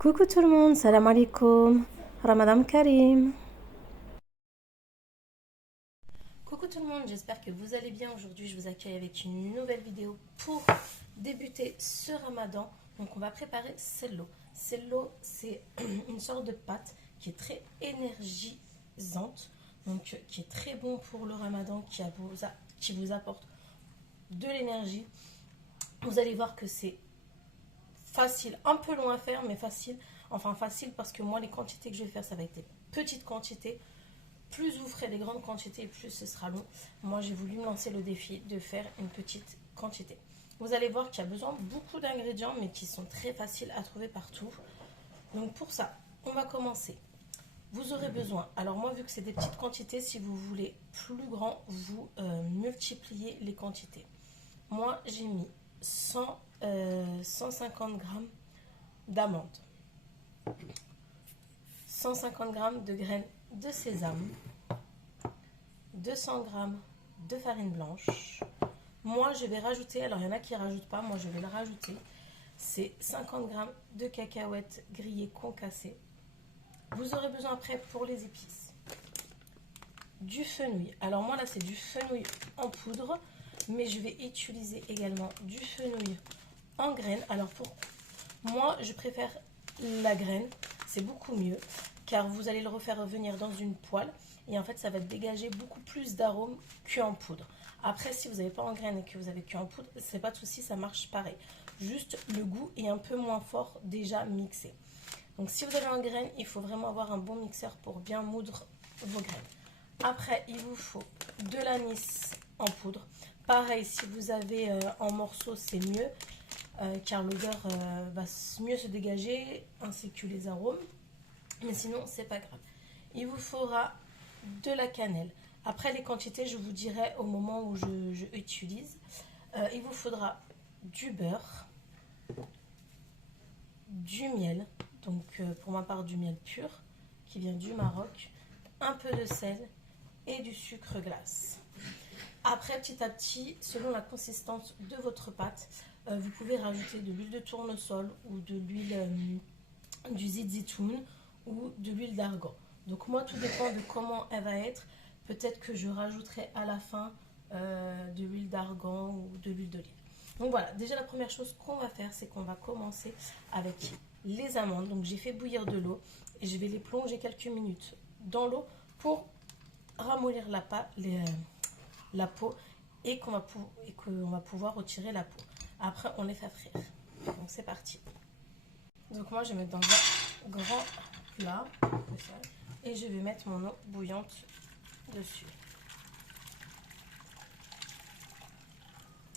Coucou tout le monde, salam alaikum, Ramadan Karim. Coucou tout le monde, j'espère que vous allez bien. Aujourd'hui, je vous accueille avec une nouvelle vidéo pour débuter ce Ramadan. Donc, on va préparer sello. Sello, c'est une sorte de pâte qui est très énergisante, donc qui est très bon pour le Ramadan, qui vous apporte de l'énergie. Vous allez voir que c'est facile, un peu long à faire, mais facile. Enfin facile parce que moi, les quantités que je vais faire, ça va être des petites quantités. Plus vous ferez des grandes quantités, plus ce sera long. Moi, j'ai voulu me lancer le défi de faire une petite quantité. Vous allez voir qu'il y a besoin de beaucoup d'ingrédients, mais qui sont très faciles à trouver partout. Donc pour ça, on va commencer. Vous aurez besoin, alors moi, vu que c'est des petites quantités, si vous voulez plus grand, vous multipliez les quantités. Moi, j'ai mis 150 grammes d'amandes, 150 grammes de graines de sésame, 200 grammes de farine blanche. Moi, je vais rajouter, alors il y en a qui ne rajoutent pas, moi je vais le rajouter, c'est 50 grammes de cacahuètes grillées concassées. Vous aurez besoin après pour les épices du fenouil. Alors moi là c'est du fenouil en poudre, mais je vais utiliser également du fenouil en graines. Alors pour moi, je préfère la graine, c'est beaucoup mieux, car vous allez le refaire revenir dans une poêle, et en fait, ça va dégager beaucoup plus d'arômes qu'en poudre. Après, si vous n'avez pas en graine et que vous avez qu'en poudre, c'est pas de souci, ça marche pareil. Juste, le goût est un peu moins fort déjà mixé. Donc, si vous avez en graine, il faut vraiment avoir un bon mixeur pour bien moudre vos graines. Après, il vous faut de l'anis en poudre. Pareil, si vous avez en morceaux, c'est mieux. Car l'odeur va mieux se dégager ainsi que les arômes, mais sinon c'est pas grave. Il vous faudra de la cannelle. Après les quantités, je vous dirai au moment où je utilise. Il vous faudra du beurre, du miel, donc pour ma part du miel pur qui vient du Maroc, un peu de sel et du sucre glace. Après, petit à petit, selon la consistance de votre pâte, vous pouvez rajouter de l'huile de tournesol ou de l'huile du zitoun ou de l'huile d'argan. Donc moi, tout dépend de comment elle va être. Peut-être que je rajouterai à la fin de l'huile d'argan ou de l'huile d'olive. Donc voilà, déjà la première chose qu'on va faire, c'est qu'on va commencer avec les amandes. Donc j'ai fait bouillir de l'eau et je vais les plonger quelques minutes dans l'eau pour ramollir la peau et qu'on va pouvoir retirer la peau. Après, on les fait frire. Donc, c'est parti. Donc, moi, je vais mettre dans un grand plat et je vais mettre mon eau bouillante dessus.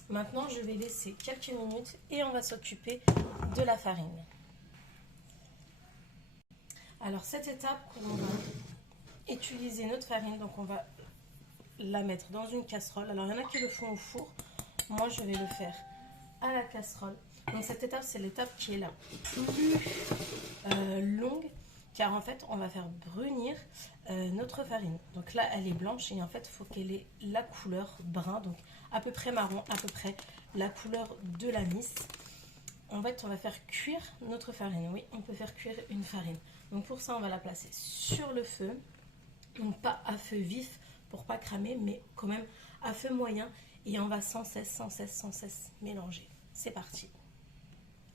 Maintenant, je vais laisser quelques minutes et on va s'occuper de la farine. Alors, cette étape, on va utiliser notre farine. Donc, on va la mettre dans une casserole. Alors, il y en a qui le font au four. Moi, je vais le faire à la casserole. Donc cette étape, c'est l'étape qui est la plus longue, car en fait, on va faire brunir notre farine. Donc là, elle est blanche et en fait, il faut qu'elle ait la couleur brun, donc à peu près marron, à peu près la couleur de l'anis. En fait, on va faire cuire notre farine. Oui, on peut faire cuire une farine. Donc pour ça, on va la placer sur le feu. Donc pas à feu vif pour pas cramer, mais quand même à feu moyen. Et on va sans cesse mélanger. C'est parti.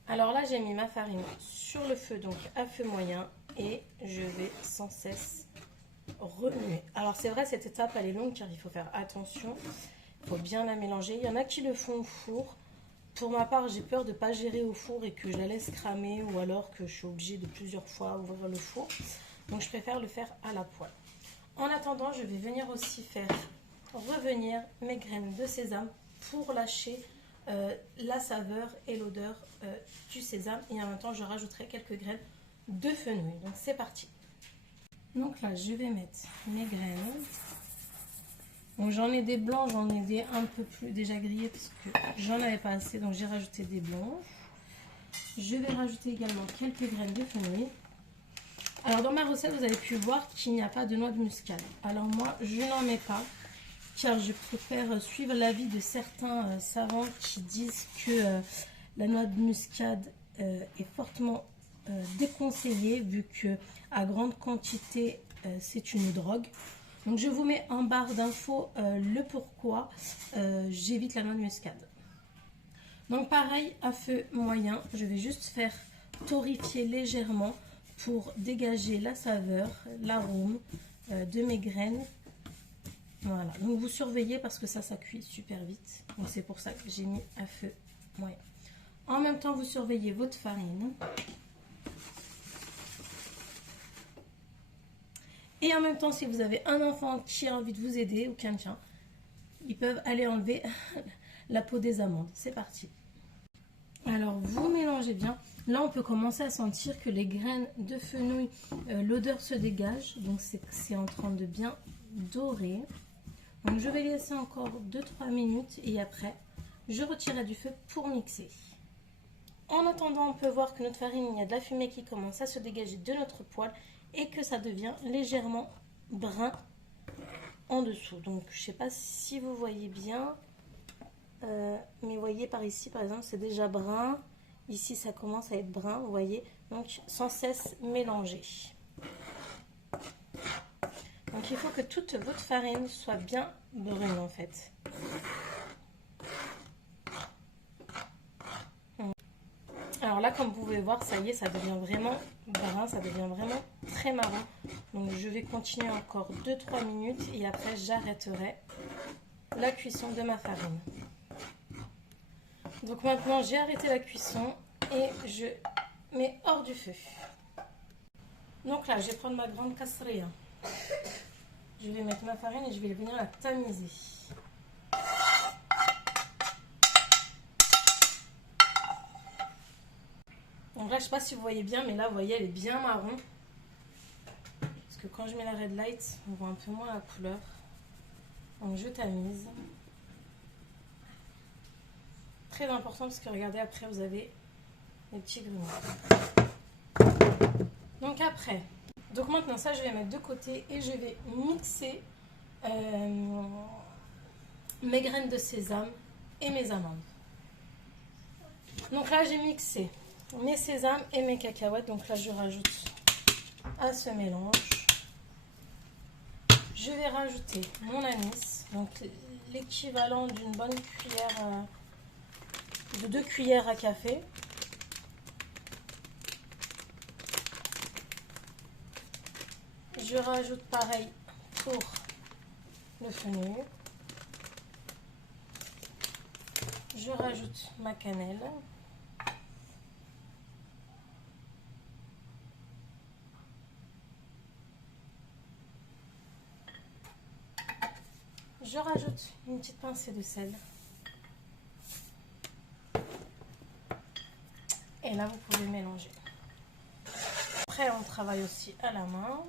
Alors là, j'ai mis ma farine sur le feu, donc à feu moyen. Et je vais sans cesse remuer. Alors c'est vrai, cette étape, elle est longue car il faut faire attention. Il faut bien la mélanger. Il y en a qui le font au four. Pour ma part, j'ai peur de ne pas gérer au four et que je la laisse cramer. Ou alors que je suis obligée de plusieurs fois ouvrir le four. Donc je préfère le faire à la poêle. En attendant, je vais venir aussi faire revenir mes graines de sésame pour lâcher la saveur et l'odeur du sésame. Et en même temps, je rajouterai quelques graines de fenouil. Donc, c'est parti. Donc là, je vais mettre mes graines. Donc, j'en ai des blancs, j'en ai des un peu plus déjà grillés parce que j'en avais pas assez. Donc, j'ai rajouté des blancs. Je vais rajouter également quelques graines de fenouil. Alors, dans ma recette, vous avez pu voir qu'il n'y a pas de noix de muscade. Alors, moi, je n'en mets pas, car je préfère suivre l'avis de certains savants qui disent que la noix de muscade est fortement déconseillé vu que à grande quantité c'est une drogue. Donc je vous mets en barre d'infos le pourquoi j'évite la noix de muscade. Donc pareil, à feu moyen, je vais juste faire torréfier légèrement pour dégager la saveur, l'arôme de mes graines. Voilà, donc vous surveillez parce que ça cuit super vite. Donc c'est pour ça que j'ai mis à feu moyen. En même temps, vous surveillez votre farine. Et en même temps, si vous avez un enfant qui a envie de vous aider ou quelqu'un, ils peuvent aller enlever la peau des amandes. C'est parti. Alors, vous mélangez bien. Là, on peut commencer à sentir que les graines de fenouil, l'odeur se dégage. Donc, c'est en train de bien dorer. Donc, je vais laisser encore 2-3 minutes et après, je retirerai du feu pour mixer. En attendant, on peut voir que notre farine, il y a de la fumée qui commence à se dégager de notre poêle et que ça devient légèrement brun en dessous. Donc, je ne sais pas si vous voyez bien, mais vous voyez par ici, par exemple, c'est déjà brun. Ici, ça commence à être brun, vous voyez. Donc, sans cesse mélanger. Donc, il faut que toute votre farine soit bien brune, en fait. Alors là, comme vous pouvez voir, ça y est, ça devient vraiment brun, ça devient vraiment très marron. Donc je vais continuer encore 2-3 minutes et après j'arrêterai la cuisson de ma farine. Donc maintenant j'ai arrêté la cuisson et je mets hors du feu. Donc là, je vais prendre ma grande casserole. Je vais mettre ma farine et je vais venir la tamiser. Donc là, je ne sais pas si vous voyez bien, mais là, vous voyez, elle est bien marron. Parce que quand je mets la red light, on voit un peu moins la couleur. Donc je tamise. Très important parce que regardez, après, vous avez les petits grumeaux. Donc après, donc maintenant, ça, je vais mettre de côté et je vais mixer mes graines de sésame et mes amandes. Donc là, j'ai mixé mes sésames et mes cacahuètes. Donc là, je rajoute à ce mélange. Je vais rajouter mon anis, donc l'équivalent d'une bonne cuillère, de 2 cuillères à café. Je rajoute pareil pour le fenouil. Je rajoute ma cannelle. Je rajoute une petite pincée de sel. Et là, vous pouvez mélanger. Après, on travaille aussi à la main.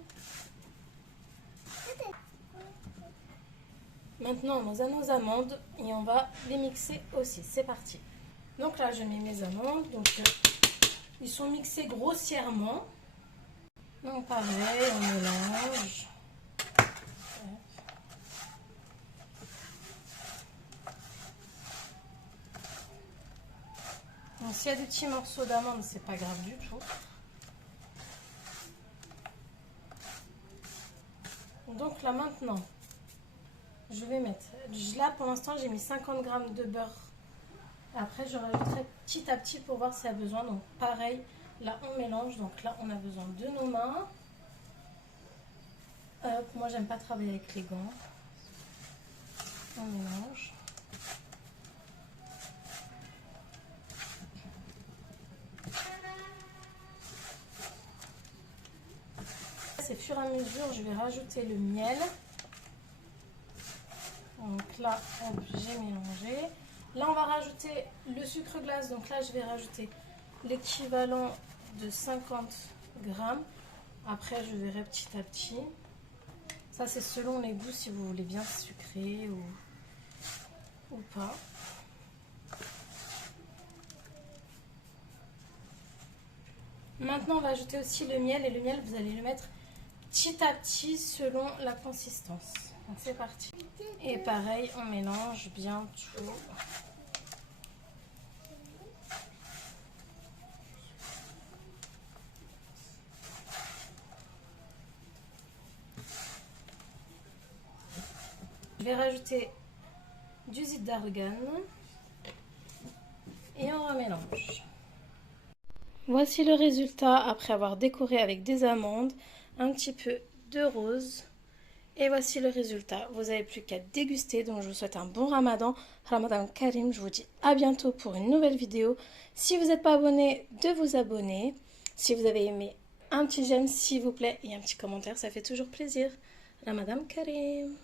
Maintenant, on a nos amandes et on va les mixer aussi. C'est parti. Donc là, je mets mes amandes. Donc, ils sont mixés grossièrement. Donc, pareil, on mélange. Donc, s'il y a des petits morceaux d'amandes, c'est pas grave du tout. Donc là, maintenant, je vais mettre... Là, pour l'instant, j'ai mis 50 g de beurre. Après, je rajouterai petit à petit pour voir s'il y a besoin. Donc, pareil, là, on mélange. Donc là, on a besoin de nos mains. Moi, j'aime pas travailler avec les gants. On mélange. C'est fur et à mesure, je vais rajouter le miel. Donc là, j'ai mélangé. Là, on va rajouter le sucre glace. Donc là, je vais rajouter l'équivalent de 50 grammes. Après, je verrai petit à petit. Ça, c'est selon les goûts, si vous voulez bien sucré ou pas. Maintenant, on va ajouter aussi le miel. Et le miel, vous allez le mettre petit à petit selon la consistance. Donc, c'est parti. Et pareil, on mélange bien tout. Je vais rajouter du zit d'argan et on remélange. Voici le résultat après avoir décoré avec des amandes, un petit peu de rose. Et voici le résultat. Vous n'avez plus qu'à déguster. Donc je vous souhaite un bon Ramadan. Ramadan Karim. Je vous dis à bientôt pour une nouvelle vidéo. Si vous n'êtes pas abonné, de vous abonner. Si vous avez aimé, un petit j'aime s'il vous plaît et un petit commentaire. Ça fait toujours plaisir. Ramadan Karim.